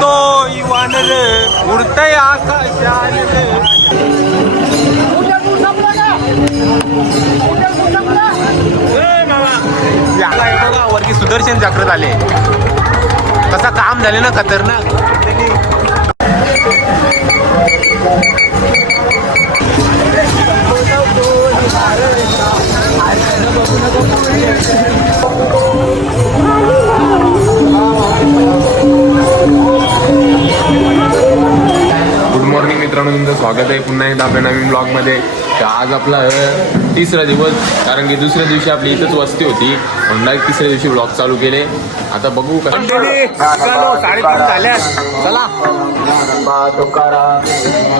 तो वानर उडतय आकाशाने वरती सुदर्शन चक्र झाले. कसा काम झाले ना खतरनाक. गुड मॉर्निंग मित्रांनो, तुमचं स्वागत आहे पुन्हा एकदा आपल्या नवीन ब्लॉगमध्ये. तर आज आपला तिसरा दिवस, कारण की दुसऱ्या दिवशी आपली इथंच वस्ती होती म्हणून डायरेक्ट तिसऱ्या दिवशी ब्लॉग चालू केले. आता बघू कसं 3:30 झाल्या. चला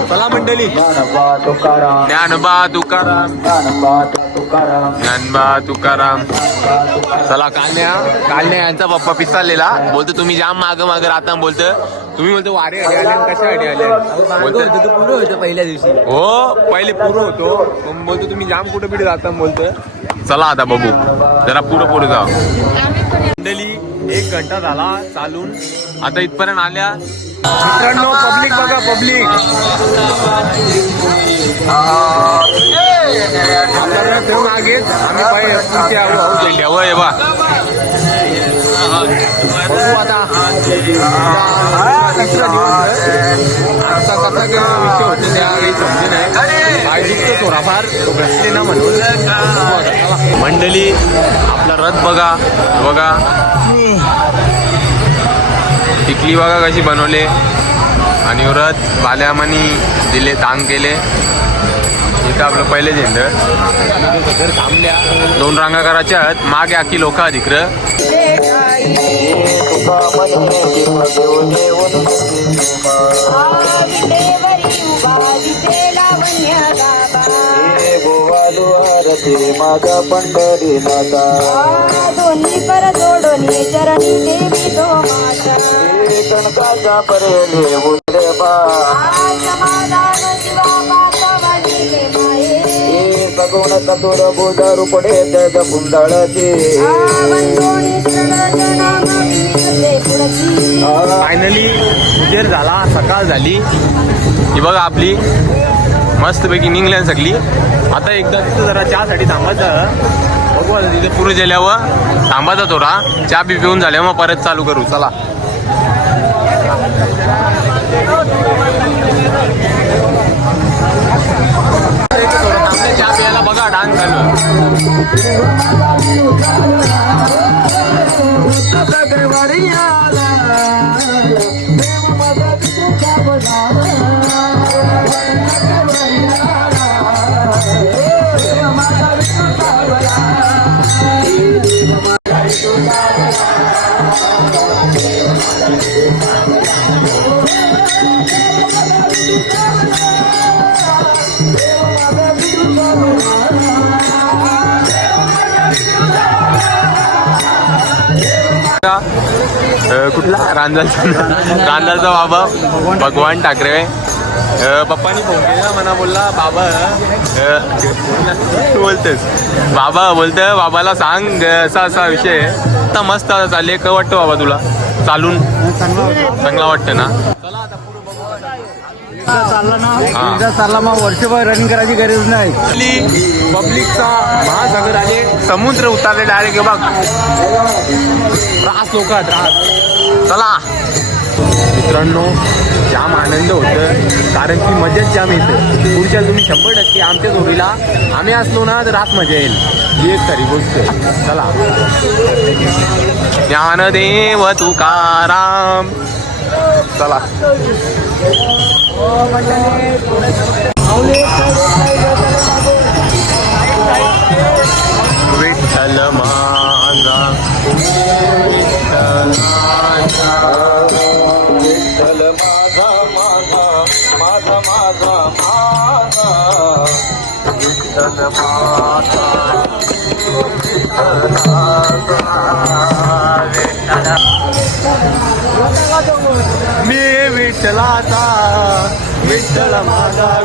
चला मंडळी. ज्ञानबा तुकाराम. चला कालने यांचा पप्पा पिसालेला बोलतो तुम्ही जाम माग राहता. बोलतं तुम्ही बोलतो वारे आले कशासाठी आले. बोलतो पुरं होतं पहिल्या दिवशी. हो पहिले पुरं होतो. बोलतो तुम्ही जाम कुठं पिढे जाता. बोलतं चला आता बघू जरा पुढं जाऊ. मंडळी 1 घंटा झाला चालून, आता इथपर्यंत आल्या. मित्रांनो पब्लिक बघा, पब्लिक मागेच आम्ही पाहिजे बा. बघू आता तिसरा दिवस आमचा कसा विषय होते त्यावेळी समजे नाही. पाय दुखतो थोडाफार बसले ना म्हणून. मंडळी आपला रथ बघा टिकली बघा कशी बनवले आणि रथ बाल्यामानी दिले, तांग केले. इथं आपलं पहिले झेंड थांबल्या 2 रांगा करायच्या आहेत. मागे आखी लोक तिकडं. माझा पंढरी नाथा दोन्ही पर जोडोनी चरणी देवी तो माता कणकाचा परेले उदे बा समाधान शिवा माता वाजिले माये सगुण चतुर बुध रूपडे तेज कुंडळचे फायनली उजेर झाला, सकाळ झाली. ही बघा आपली मस्तपैकी निघल्या सगळी. आता एकदा तिथं जरा चहासाठी थांबायचं. बघू आता तिथे पुढे गेल्यावर थांबायचा थोडा चहा बी पिऊन झाल्या मग परत चालू करू. चला चहा प्यायला बघा डान्स चालू. कुठला रांजाचा बाबा भगवान ठाकरे. पप्पानी फोन केला म्हणा, बोलला बाबा बोलतेस बाबाला सांग असा विषय. आता मस्त चालले. का वाटतं बाबा तुला चालून चांगला वाटतं ना. चला आता चालला मग वर्षभर रनिंग करायची गरज नाही. पब्लिकचा महासागर आले, समुद्र उतारले डायरेक्ट. बघ त्रास लोक त्रास. चला मित्रांनो जाम आनंद होतं, कारण की मजाच जाम येतं. पुढच्या तुम्ही 100% आमच्या जोडीला आम्ही असलो ना तर रात मजा येईल. ही एक खरी गोष्ट. चला ज्ञानदेव तुकाराम. चला विठ्ठल माझा विठ्ठल माझा विठ्ठल मी विठ्ठलाचा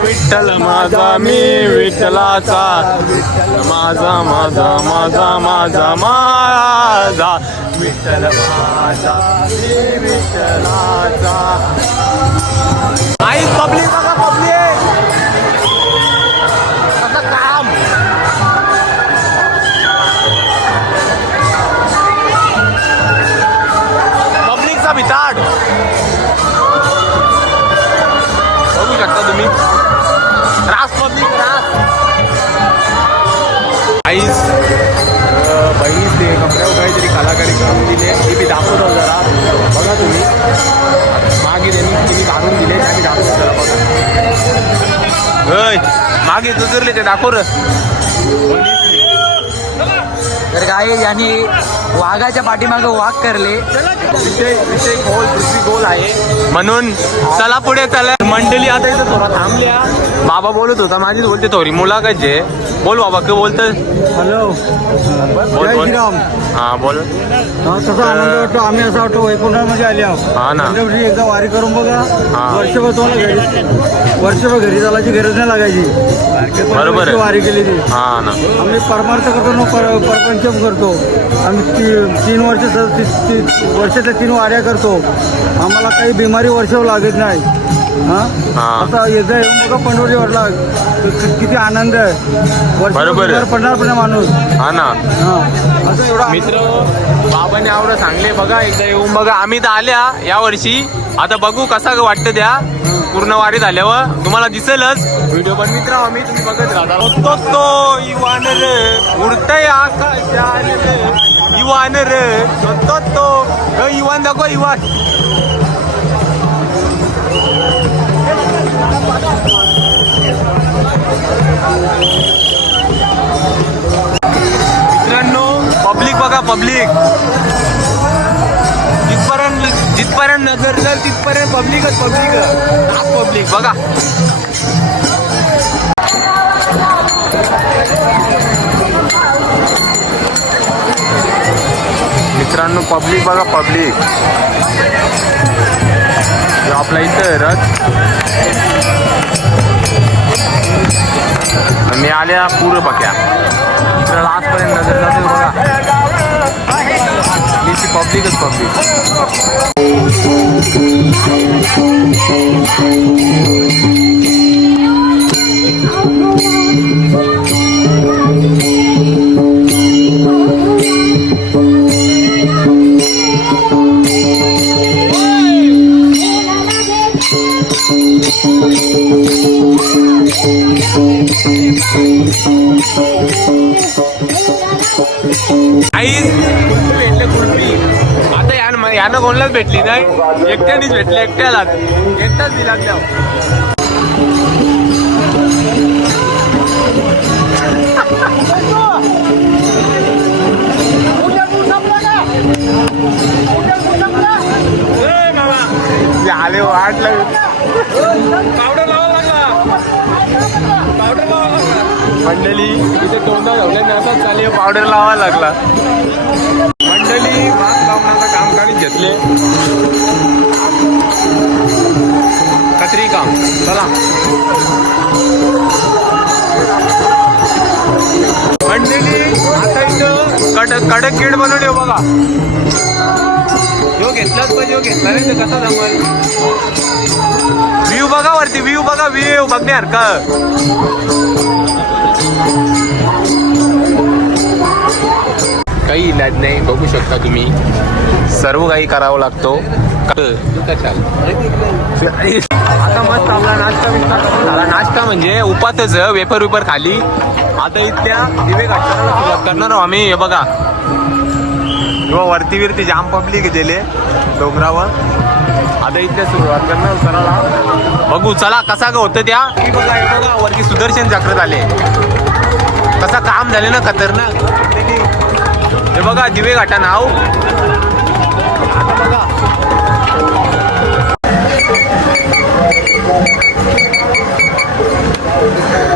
विठ्ठल माझा मी विठ्ठलाचा माझा विठ्ठल माझा श्री विठ्ठलाचा. आई पब्लिक बघा पब्लिक कसं काम. पब्लिकचा भिताड बघू शकता तुम्ही. रास पब्लिक रास. आईस बाईस ते कपड्यावर काहीतरी कलाकारी करून दिले ती मी दाखवतो जरा बघा तुम्ही. मागे त्यांनी तिने काढून दिले त्या मी दाखवतो जरा बघा. होय मागे गुजरले ते दाखव र. तर काय यांनी वाघाच्या पाठीमागे वाघ करले. विषय गोल पृथ्वी गोल आहे म्हणून चला पुढे चला. मंडळी आता इथं थोडा थांबल्या. बाबा बोलत होता माझीच बोलते थोडी मुलाखत जे. बोल बाबा काय बोलतं. हॅलो बोल जय बोल. श्रीराम. हा बोल. कसा आनंद वाटतो. आम्ही असं वाटतो वैकुंठामध्ये आले आहोत. हा ना. पंढरपूरची एकदा वारी करून बघा. हा. वर्षभर तुम्हाला घरी जायची गरज नाही लागायची. बरोबर आहे. वारी केली ती. हा ना. आम्ही परमार्थ करतो ना परपंचम करतो. आम्ही तीन वर्षाच्या 3 वाऱ्या करतो. आम्हाला काही बिमारी वर्षावर लागत नाही. हा. असं एकदा येऊन बघा पंढरपूर वाटला किती आनंद आहे. बरोबर आहे. पडणार पण माणूस. हा ना. असं एवढा मित्र बाबाने आवडं सांगले बघा एकदा येऊन बघा. आम्ही तर आल्या या वर्षी. आता बघू कसा वाटतं त्या पूर्ण वारीत आल्यावर तुम्हाला दिसेलच व्हिडिओ. पण मित्र आम्ही तुम्ही बघत राहता. तो इवान रे उडतय आकाशान रे इवान रे तो इवान दाखव इवान. मित्रांनो पब्लिक बघा पब्लिक. जिथपर्यंत नजर जाईल तिथपर्यंत पब्लिकच पब्लिक बघा. मित्रांनो पब्लिक बघा पब्लिक. आपला इथं रथ मी आल्या पूर्ण बघ्या. इकडं लास्टपर्यंत नजर जाते बघा. पब्लिकच पब्लिक. आई कुल्फी भेटले कुल्फी. आता यानं कोणालाच भेटली नाही. एकट्यानेच भेटले. एकट्याच दिला त्या. आले वाटलं पावडर लावा लागला. मंडळी इथे तोंडा घालून असंच चालेल. पावडर लावा लागला. मंडळी मास्क लावून आता कामकारीत घेतले. कत्री काम चला. मंडळी आता इथं कडक गेट बनवले बघा. जो घेतलाच पाहिजे. जो घेतला नाही तर कसा जमल. व्ह्यू बघा वरती. व्ह्यू बघा. व्ह्यू बघण्यासारखं. काही इलाज नाही. बघू शकता तुम्ही सर्व काही करावं लागतो. आता मस्त आपला नाश्ता झाला. नाश्ता म्हणजे उपातच वेफर खाली. आता इथल्या दिवे घाटाला सुरुवात करणार आहोत आम्ही. हे बघा किंवा वरती जाम पब्लिक दिले डोंगरावर. आता इथल्या सुरुवात करणार सराला. बघू चला कसा का होतं त्या. बघा हे बघा वरती सुदर्शन चक्र झाले. कसा काम झाले ना खतरनाक. हे बघा दिवे घाटा नाव. आता बघा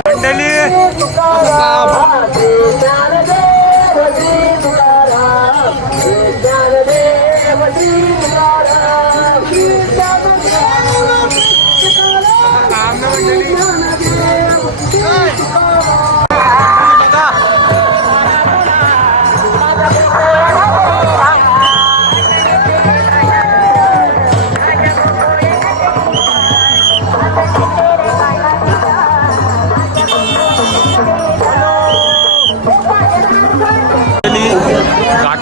मंडळी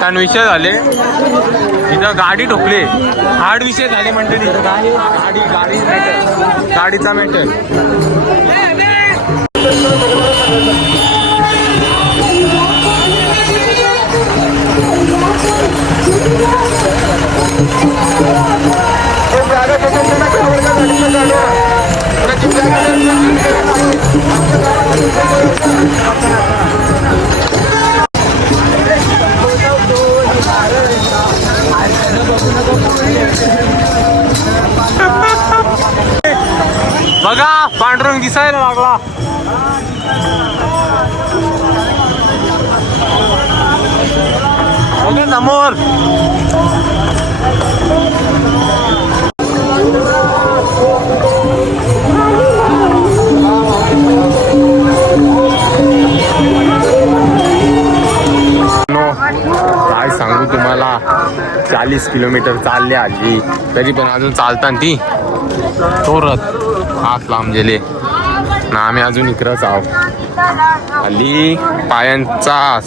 छान विषय झाले इथं गाडी ठोकले हार्ड विषय झाले मंडळी गाडी मॅटर गाडीचा मॅटर बघा पांढरंग दिसायला लागला बघा समोर काय सांगू तुम्हाला 40 किलोमीटर चालले आली तरी पण अजून चालताना ती तोरत हात लांब गेले ना आम्ही अजून इकडंच आहोत हल्ली पायांचा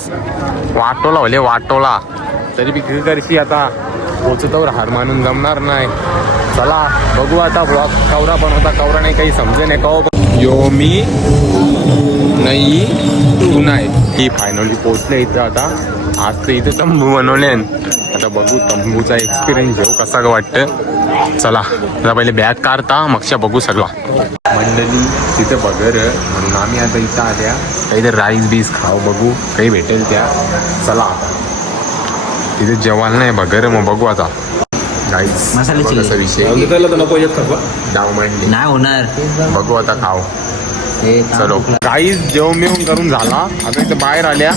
वाटोला होले वाटोला तरी बी करशी आता पोचतावर हार मानून जमणार नाही चला बघू आता ब्लॉग कवरा बनवता कवरा नाही काही समजे नाही कव यो मी नाही तू नाही ही फायनली पोचले इथं आता आज तर इथं तंबू बनवले आता बघू तंबूचा एक्सपिरियन्स घेऊ कसा वाटतं चला आता पहिले बॅग काढता मगच्या बघू सगळा मंडळी तिथे बगर म्हणून आम्ही आता इथं आल्या काहीतरी राईस बीस खाऊ बघू काही भेटेल त्या चला आता तिथे जेवण नाही बगर मग बघू आता राईस कसा विषय डाव मांडली नाही होणार बघू आता खाऊ चलो राईस जेवण बिवून करून झाला आता इथं बाहेर आल्या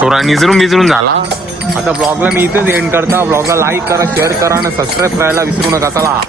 थोडा निजरून झाला आता ब्लॉगला मी इथेच एंड करता ब्लॉगला लाईक करा शेअर करा आणि सबस्क्राईब करायला विसरू नका चला